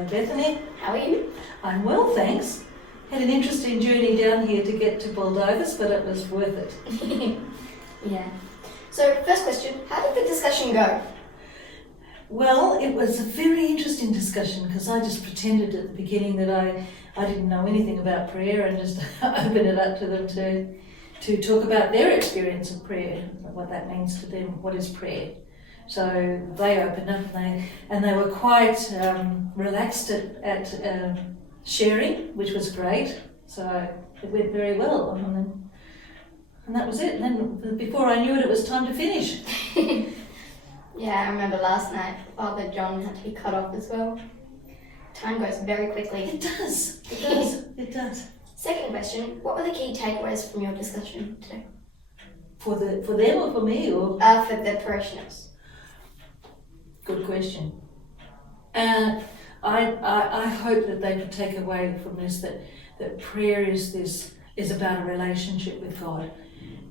Hello Bethany, How are you? I'm well thanks. Had an interesting journey down here to get to Baldovas, but it was worth it. Yeah. So, first question, how did the discussion go? Well, it was a very interesting discussion because I just pretended at the beginning that I didn't know anything about prayer and just opened it up to them to talk about their experience of prayer, what that means to them, what is prayer. So they opened up and they were quite relaxed at sharing, which was great. So it went very well. And that was it. And then before I knew it, it was time to finish. Yeah, I remember last night Father John had to be cut off as well. Time goes very quickly. It does. It does. It does. Second question, what were the key takeaways from your discussion today? For them or for me or? For the parishioners. Good question. I hope that they could take away from this that prayer is about a relationship with God.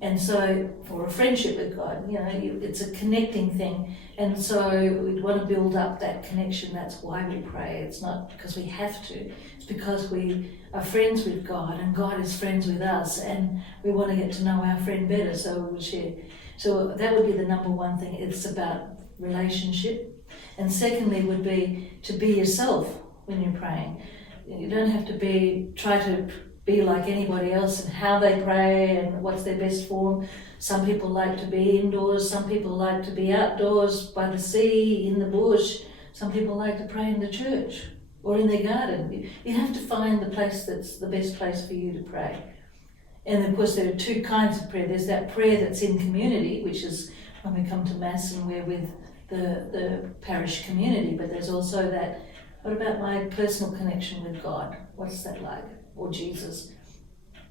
And so, for a friendship with God, it's a connecting thing. And so we want to build up that connection. That's why we pray. It's not because we have to. It's because we are friends with God and God is friends with us. And we want to get to know our friend better, so we will share. So that would be the number one thing. It's about relationship. And secondly would be to be yourself when you're praying. You don't have to try to be like anybody else and how they pray and what's their best form. Some people like to be indoors, some people like to be outdoors by the sea, in the bush. Some people like to pray in the church or in their garden. You have to find the place that's the best place for you to pray. And of course there are two kinds of prayer. There's that prayer that's in community, which is when we come to Mass and we're with the parish community, but there's also that, what about my personal connection with God? What's that like? Or Jesus.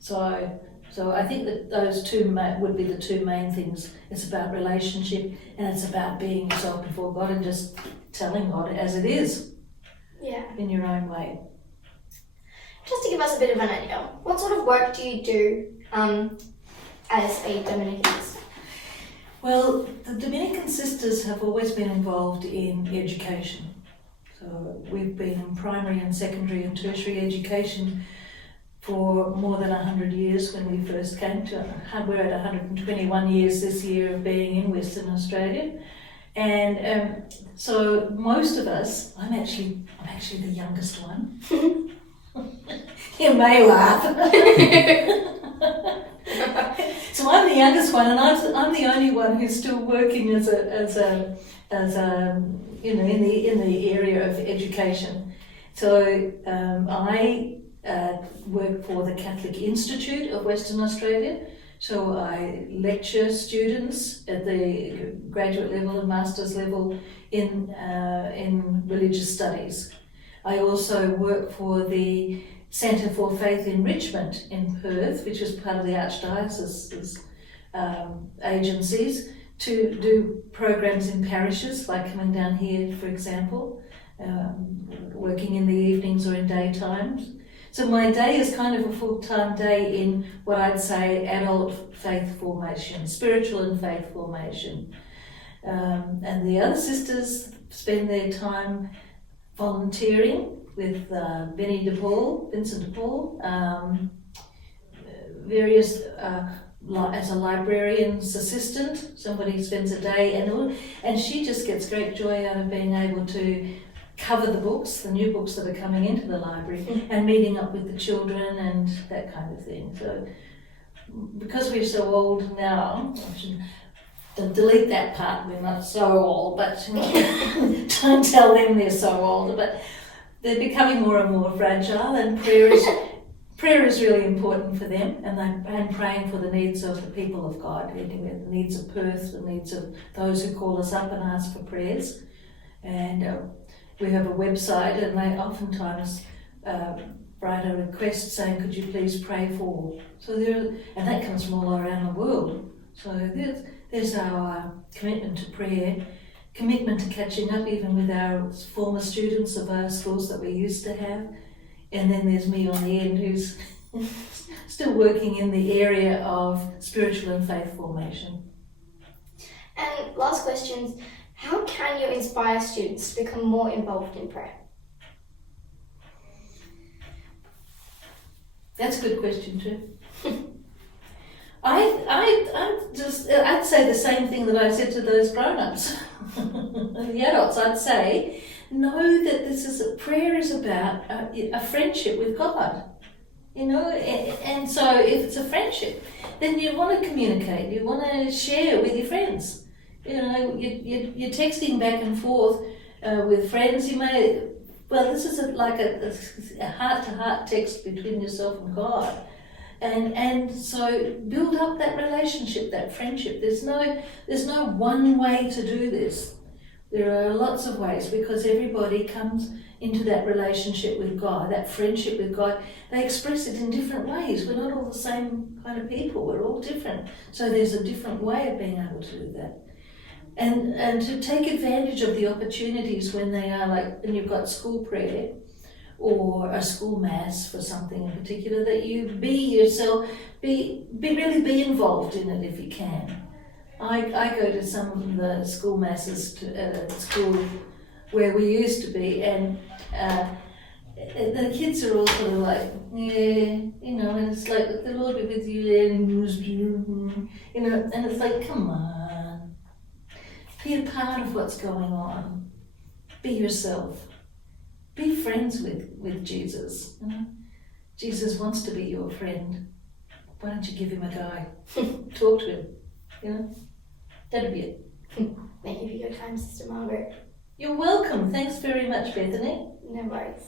So I think that those two would be the two main things. It's about relationship and it's about being yourself before God and just telling God as it is. Yeah. In your own way. Just to give us a bit of an idea, what sort of work do you do as a Dominican sister? Well, the Dominican sisters have always been involved in education. So we've been in primary and secondary and tertiary education for more than 100 years when we first came to. We're at 121 years this year of being in Western Australia. And so most of us, I'm actually the youngest one. You may laugh. So I'm the youngest one, and I'm the only one who's still working as a in the area of education. So I work for the Catholic Institute of Western Australia. So I lecture students at the graduate level and master's level in religious studies. I also work for the Centre for Faith Enrichment in Perth, which is part of the Archdiocese's agencies, to do programs in parishes, like coming down here, for example, working in the evenings or in daytimes. So my day is kind of a full-time day in what I'd say adult faith formation, spiritual and faith formation. And the other sisters spend their time volunteering with Vincent de Paul, various as a librarian's assistant. Somebody spends a day and she just gets great joy out of being able to cover the books, the new books that are coming into the library, and meeting up with the children and that kind of thing. So because we're so old now, I should delete that part, we're not so old, but don't tell them they're so old, but they're becoming more and more fragile, and prayer is really important for them, and praying for the needs of the people of God, the needs of Perth, the needs of those who call us up and ask for prayers. And we have a website, and they oftentimes write a request saying, could you please pray for? And that comes from all around the world. So there's our commitment to prayer, commitment to catching up even with our former students of our schools that we used to have. And then there's me on the end who's still working in the area of spiritual and faith formation. And last question, how can you inspire students to become more involved in prayer? That's a good question too. I'd say the same thing that I said to those grown-ups. The adults, I'd say, know that prayer is about a friendship with God. You know, and so if it's a friendship, then you want to communicate, you want to share with your friends. You know, you're texting back and forth with friends. This is like a heart-to-heart text between yourself and God. And so build up that relationship, that friendship. There's no one way to do this. There are lots of ways, because everybody comes into that relationship with God, that friendship with God. They express it in different ways. We're not all the same kind of people. We're all different. So there's a different way of being able to do that. And to take advantage of the opportunities when they are when you've got school prayer or a school mass for something in particular, that you be yourself, really be involved in it if you can. I go to some of the school masses at school where we used to be, and the kids are all sort of like, yeah, you know, and it's like the Lord be with you, and you know, and it's like, come on, be a part of what's going on, be yourself, be friends with Jesus. You know? Jesus wants to be your friend. Why don't you give him a go? Talk to him. You know, that'd be it. Thank you for your time, Sister Margaret. You're welcome. Thanks very much, Bethany. No worries.